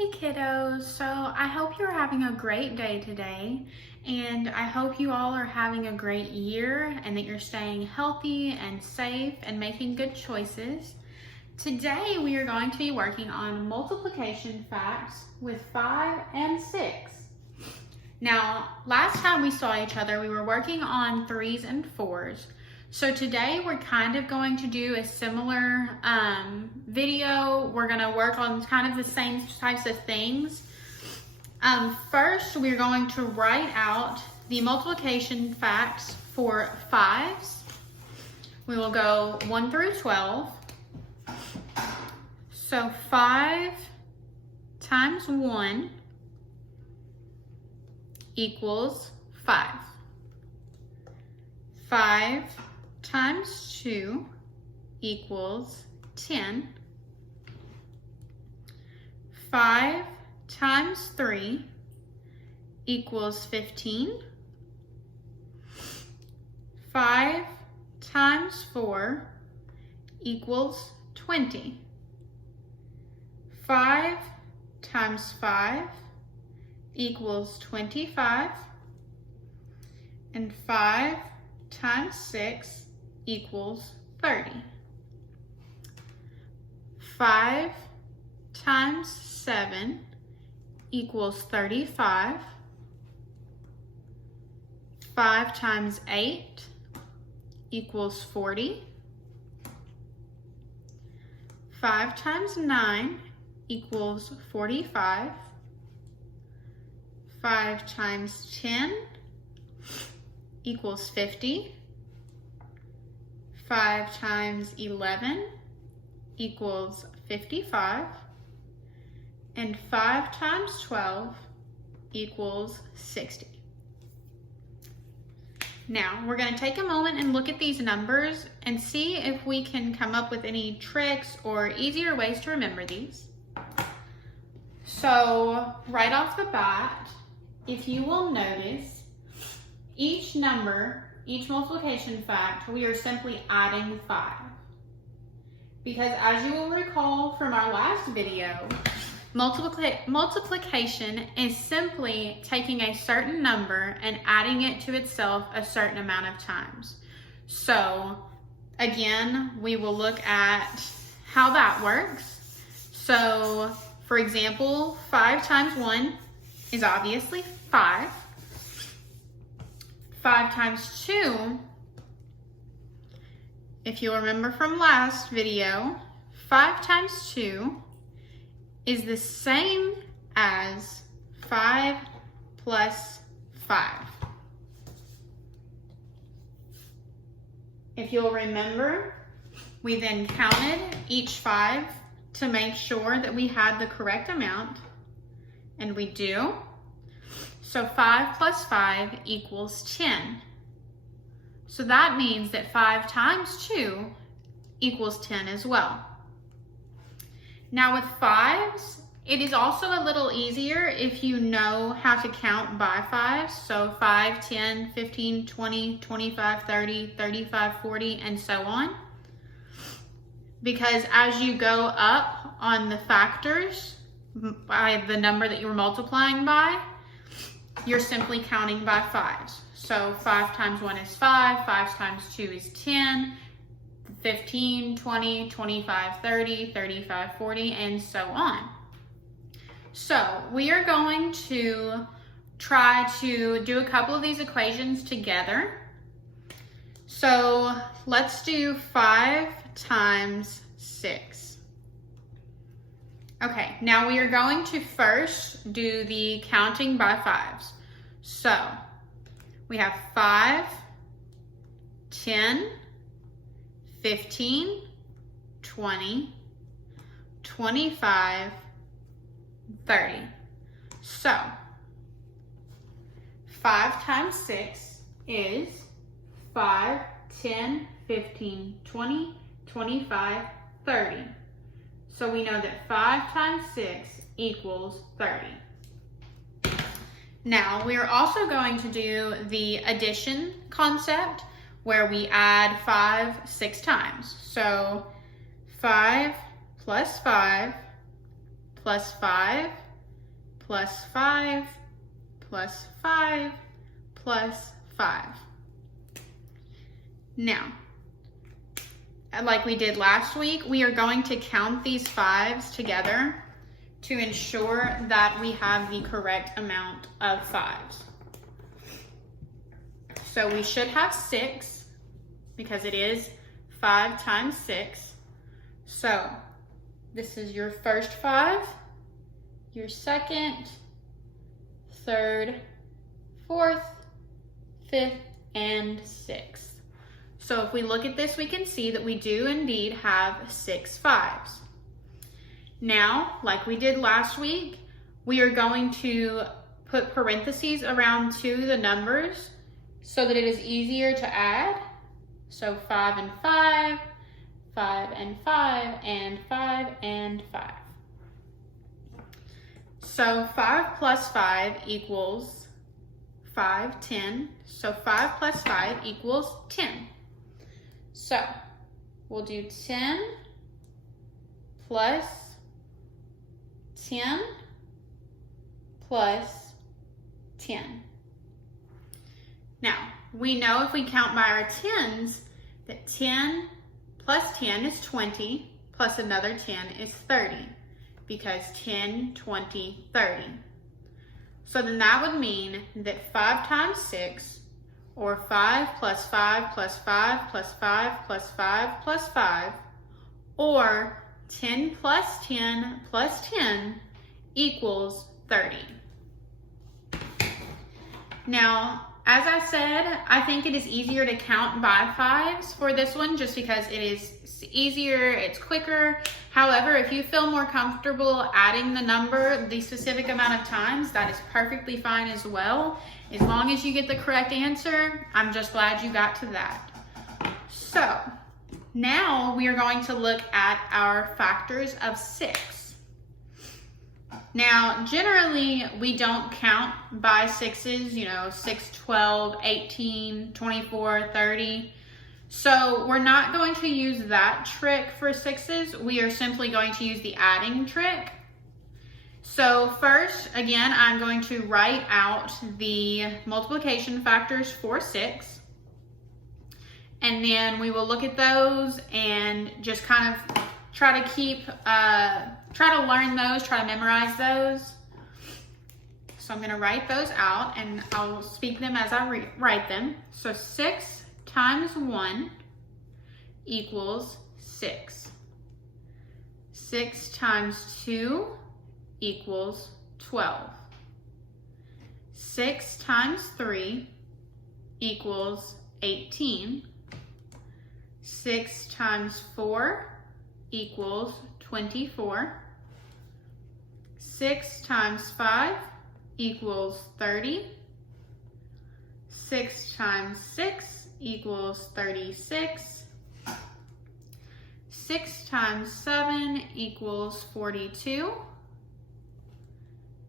Hey kiddos, so I hope you're having a great day today, and I hope you all are having a great year and that you're staying healthy and safe and making good choices. Today we are going to be working on multiplication facts with 5 and 6. Now, last time we saw each other, we were working on 3s and 4s. So today we're kind of going to do a similar video. We're going to work on kind of the same types of things. First, we're going to write out the multiplication facts for 5s. We will go 1 through 12. So 5 times 1 equals 5. 5 times 2 equals 10. 5 times 3 equals 15. 5 times 4 equals 20. 5 times 5 equals 25. And 5 times 6 equals 30. 5 times 7 equals 35. 5 times 8 equals 40. 5 times 9 equals 45. 5 times 10 equals 50. 5 times 11 equals 55. And 5 times 12 equals 60. Now, we're going to take a moment and look at these numbers and see if we can come up with any tricks or easier ways to remember these. So, right off the bat, if you will notice, each number, each multiplication fact, we are simply adding 5. Because as you will recall from our last video, multiplication is simply taking a certain number and adding it to itself a certain amount of times. So again, we will look at how that works. So for example, 5 times 1 is obviously 5. 5 times 2, if you'll remember from last video, 5 times 2 is the same as 5 plus 5. If you'll remember, we then counted each 5 to make sure that we had the correct amount, and we do. So 5 plus 5 equals 10. So that means that 5 times 2 equals 10 as well. Now with 5s, it is also a little easier if you know how to count by 5s. So 5, 10, 15, 20, 25, 30, 35, 40, and so on. Because as you go up on the factors by the number that you were multiplying by, you're simply counting by 5s. So 5 times 1 is 5, 5 times 2 is 10, 15, 20, 25, 30, 35, 40, and so on. So we are going to try to do a couple of these equations together. So let's do 5 times 6. Okay, now we are going to first do the counting by 5s. So we have 5, 10, 15, 20, 25, 30. So 5 times 6 is 5, 10, 15, 20, 25, 30. So we know that 5 times 6 equals 30. Now, we are also going to do the addition concept where we add 5 6 times. So 5 plus 5 plus 5 plus 5 plus 5 plus 5. Now, like we did last week, we are going to count these 5s together to ensure that we have the correct amount of 5s. So we should have 6 because it is 5 times 6. So this is your first 5, your second, third, fourth, fifth, and sixth. So if we look at this, we can see that we do indeed have 6 5s. Now, like we did last week, we are going to put parentheses around to the numbers so that it is easier to add. So 5 and 5, 5 and 5, and 5 and 5. So 5 plus 5 equals 5, 10. So 5 plus 5 equals 10. So we'll do 10 plus 10 plus 10. Now, we know if we count by our tens that 10 plus 10 is 20, plus another 10 is 30, because 10, 20, 30. So then that would mean that 5 times 6, or 5 plus 5 plus 5 plus 5 plus 5 plus 5, or 10 plus 10 plus 10 equals 30. Now, as I said, I think it is easier to count by 5s for this one just because it is easier, it's quicker. However, if you feel more comfortable adding the number the specific amount of times, that is perfectly fine as well. As long as you get the correct answer, I'm just glad you got to that. So now we are going to look at our factors of 6. Now, generally, we don't count by 6s, 6, 12, 18, 24, 30. So we're not going to use that trick for 6s. We are simply going to use the adding trick. So first, again, I'm going to write out the multiplication factors for 6. And then we will look at those and just kind of try to learn those, try to memorize those. So I'm going to write those out and I'll speak them as I write them. So 6 times 1 equals 6. 6 times 2 equals 12. 6 times 3 equals 18. 6 times 4 equals 24. 6 times 5 equals 30. 6 times 6 equals 36. 6 times 7 equals 42.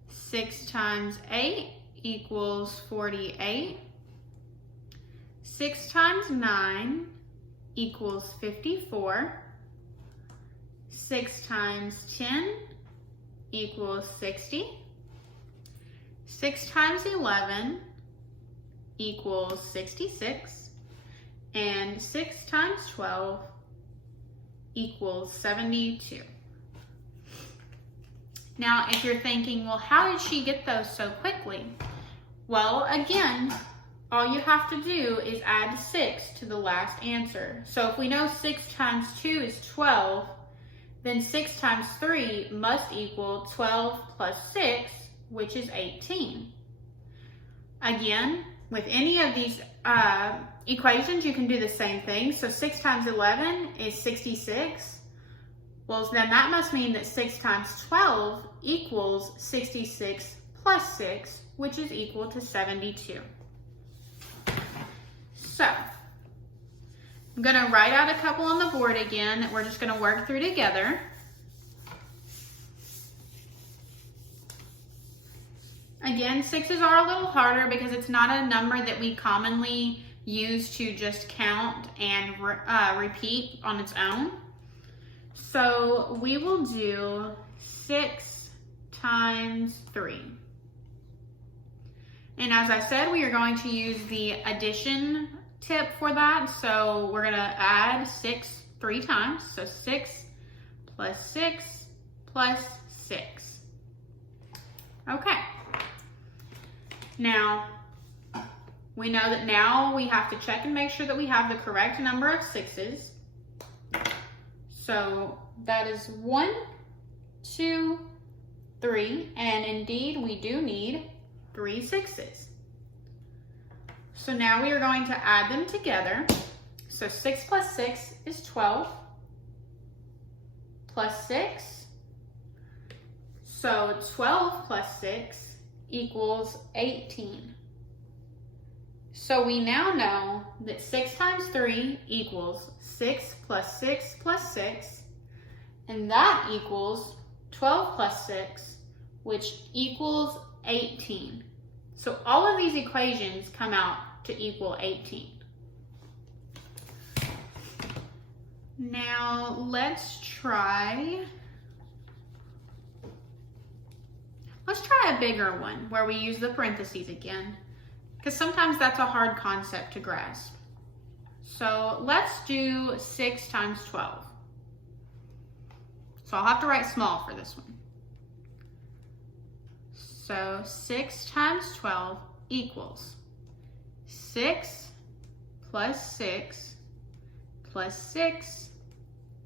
6 times 8 equals 48. 6 times 9 equals 54. 6 times 10 equals 60. 6 times 11 equals 66. And 6 times 12 equals 72. Now, if you're thinking, well, how did she get those so quickly? Well, again, all you have to do is add 6 to the last answer. So if we know 6 times 2 is 12, then 6 times 3 must equal 12 plus 6, which is 18. Again, with any of these equations, you can do the same thing. So 6 times 11 is 66. Well, then that must mean that 6 times 12 equals 66 plus 6, which is equal to 72. So, I'm going to write out a couple on the board again that we're just going to work through together. Again, 6s are a little harder because it's not a number that we commonly use to just count and repeat on its own. So we will do 6 times 3. And as I said, we are going to use the addition tip for that. So we're going to add 6 3 times. So 6 plus 6 plus 6. Okay. Now, we know that now we have to check and make sure that we have the correct number of 6s. So that is 1, 2, 3, and indeed we do need 3 6s. So now we are going to add them together. So 6 plus 6 is 12, plus 6. So 12 plus 6 equals 18. So we now know that 6 times 3 equals 6 plus 6 plus 6, and that equals 12 plus 6, which equals 18. So all of these equations come out to equal 18. Now let's try a bigger one where we use the parentheses again, because sometimes that's a hard concept to grasp. So let's do 6 times 12. So I'll have to write small for this one. So 6 times 12 equals 6 plus 6 plus 6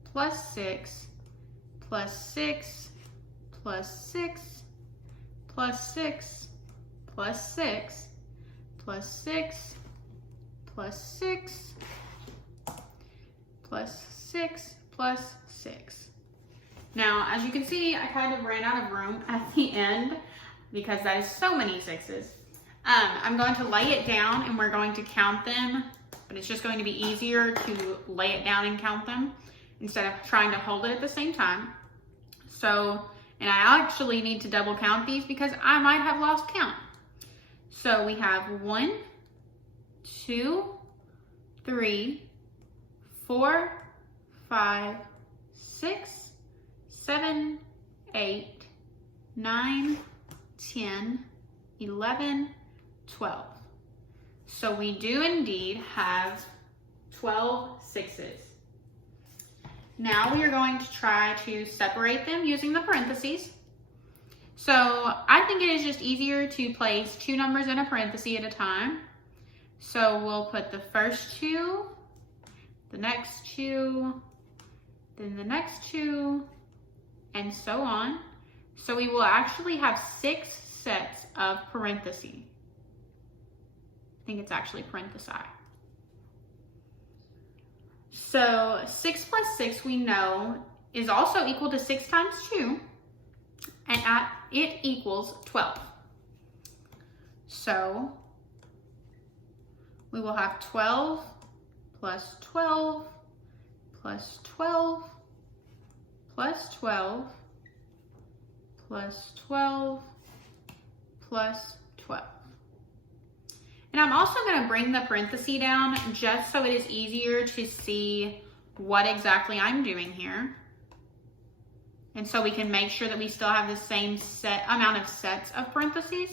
plus 6 plus 6 plus 6 plus 6 plus 6 plus 6 plus 6 plus 6 plus 6. Now, as you can see, I kind of ran out of room at the end because that is so many 6s. I'm going to lay it down and we're going to count them, but it's just going to be easier to lay it down and count them instead of trying to hold it at the same time. So, and I actually need to double count these because I might have lost count. So we have 1, 2, 3, 4, 5, 6, 7, 8, 9, 10, 11, 12. So we do indeed have 12 6s. Now we are going to try to separate them using the parentheses. So I think it is just easier to place 2 numbers in a parenthesis at a time. So we'll put the first 2, the next 2, then the next 2, and so on. So we will actually have 6 sets of parentheses. I think it's actually parentheses. So 6 plus 6 we know is also equal to 6 times 2, and it equals 12. So we will have 12 plus 12 plus 12 plus 12 plus 12 plus 12. And I'm also going to bring the parenthesis down just so it is easier to see what exactly I'm doing here. And so we can make sure that we still have the same amount of sets of parentheses.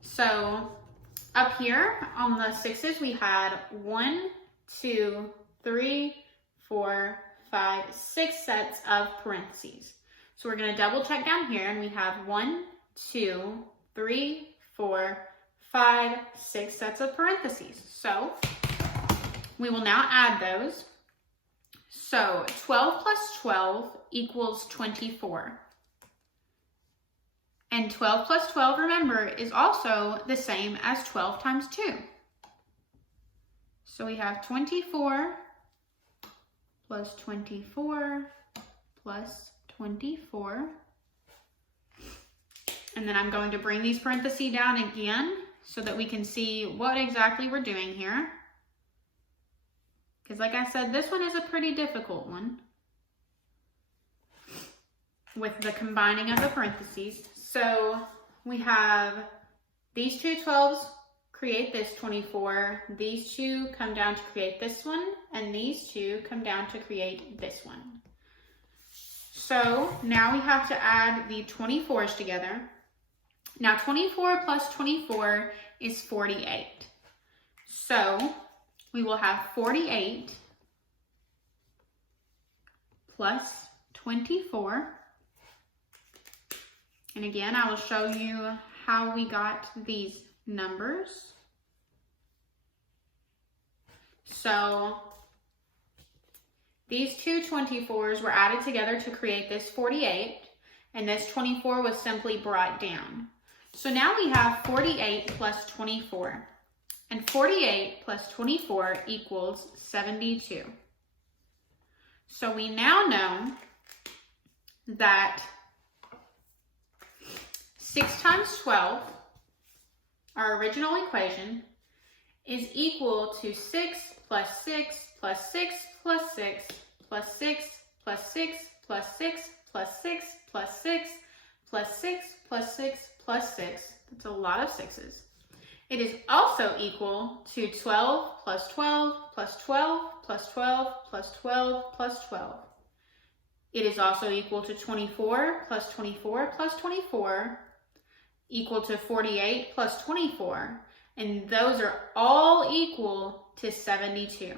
So up here on the 6s, we had 1, 2, 3, 4, 5, 6 sets of parentheses. So we're going to double check down here and we have 1, 2, 3, 4, 5, 6 sets of parentheses. So we will now add those. So 12 plus 12 equals 24. And 12 plus 12, remember, is also the same as 12 times 2. So we have 24 plus 24 plus 24. And then I'm going to bring these parentheses down again so that we can see what exactly we're doing here. Because like I said, this one is a pretty difficult one with the combining of the parentheses. So we have these two 12s create this 24, these two come down to create this one, and these two come down to create this one. So now we have to add the 24s together. Now 24 plus 24 is 48. So we will have 48 plus 24. And again, I will show you how we got these numbers. So these two 24s were added together to create this 48, and this 24 was simply brought down. So now we have 48 plus 24, and 48 plus 24 equals 72. So we now know that 6 times 12, our original equation, is equal to 6 plus 6 plus 6 plus 6 plus 6 plus 6 plus 6 plus 6 plus 6 plus 6 plus 6 plus 6. That's a lot of sixes. It is also equal to 12 plus 12 plus 12 plus 12 plus 12 plus 12. It is also equal to 24 plus 24 plus 24, equal to 48 plus 24, and those are all equal to 72.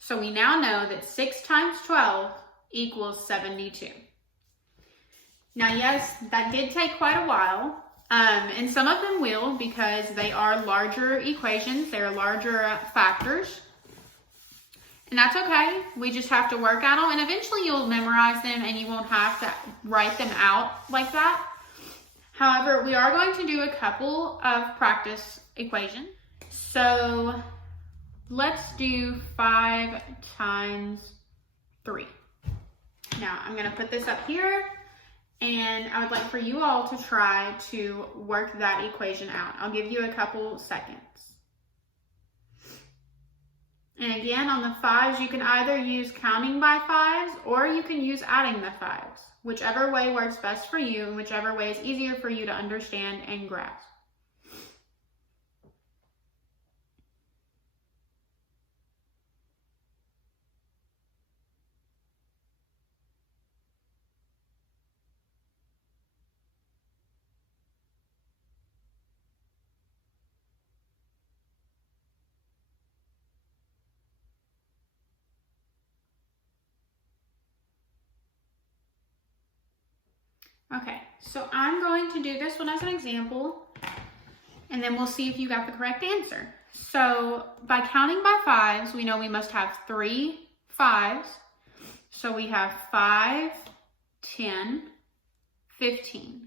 So we now know that 6 times 12 equals 72. Now, yes, that did take quite a while, and some of them will because they are larger equations, they're larger factors, and that's okay. We just have to work at them, and eventually you'll memorize them and you won't have to write them out like that. However, we are going to do a couple of practice equations. So let's do 5 times 3. Now I'm going to put this up here, and I would like for you all to try to work that equation out. I'll give you a couple seconds. And again, on the 5s, you can either use counting by 5s or you can use adding the 5s. Whichever way works best for you and whichever way is easier for you to understand and grasp. Okay, so I'm going to do this one as an example, and then we'll see if you got the correct answer. So by counting by 5s, we know we must have 3 5s. So we have 5, 10, 15.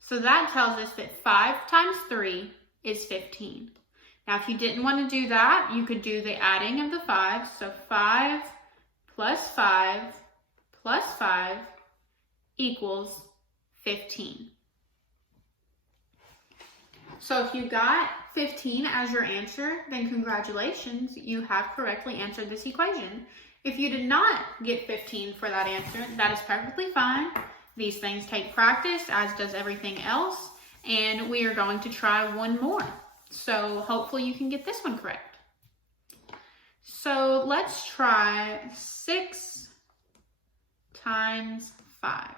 So that tells us that 5 times 3 is 15. Now, if you didn't want to do that, you could do the adding of the 5s. So 5 plus 5 plus 5 equals 15. So if you got 15 as your answer, then congratulations, you have correctly answered this equation. If you did not get 15 for that answer, that is perfectly fine. These things take practice, as does everything else, and we are going to try one more. So hopefully you can get this one correct. So let's try 6 times 5.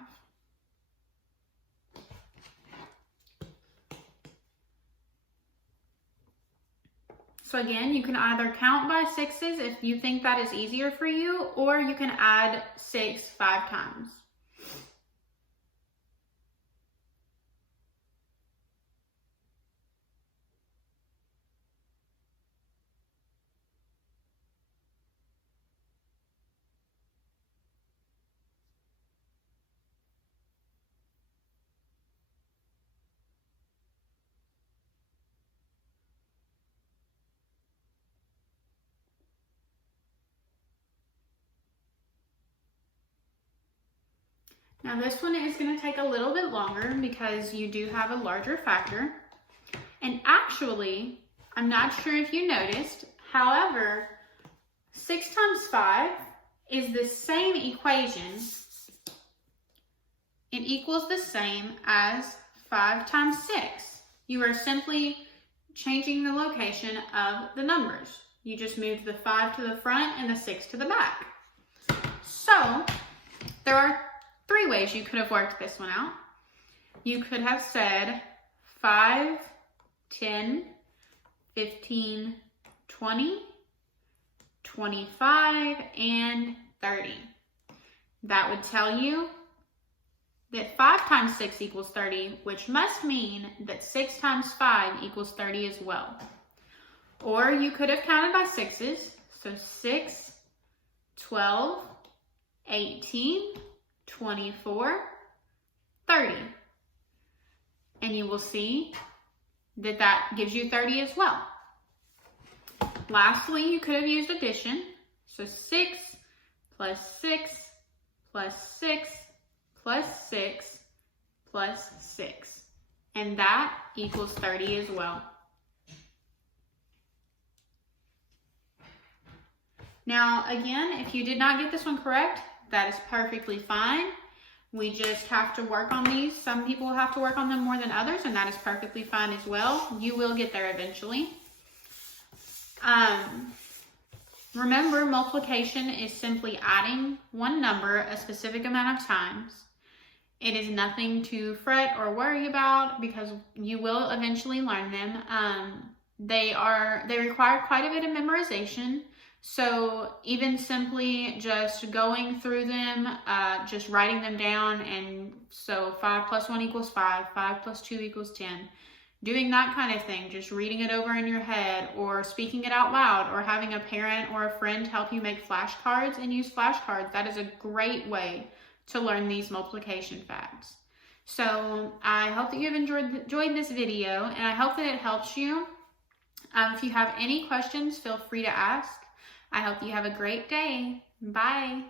So again, you can either count by 6s if you think that is easier for you, or you can add 6 5 times. Now this one is going to take a little bit longer because you do have a larger factor. And actually, I'm not sure if you noticed, however, 6 times 5 is the same equation. It equals the same as 5 times 6. You are simply changing the location of the numbers. You just moved the 5 to the front and the 6 to the back. So there are three ways you could have worked this one out. You could have said 5, 10, 15, 20, 25, and 30. That would tell you that 5 times 6 equals 30, which must mean that 6 times 5 equals 30 as well. Or you could have counted by sixes, so 6, 12, 18, 24, 30. And you will see that that gives you 30 as well. Lastly, you could have used addition. So 6 plus 6 plus 6 plus 6 plus 6. And that equals 30 as well. Now, again, if you did not get this one correct, that is perfectly fine. We just have to work on these. Some people have to work on them more than others, and that is perfectly fine as well. You will get there eventually. Remember, multiplication is simply adding one number a specific amount of times. It is nothing to fret or worry about because you will eventually learn them. They require quite a bit of memorization. So even simply just going through them, just writing them down, and so 5 plus 1 equals 5, 5 plus 2 equals 10. Doing that kind of thing, just reading it over in your head or speaking it out loud or having a parent or a friend help you make flashcards and use flashcards. That is a great way to learn these multiplication facts. So I hope that you've enjoyed this video, and I hope that it helps you. If you have any questions, feel free to ask. I hope you have a great day. Bye.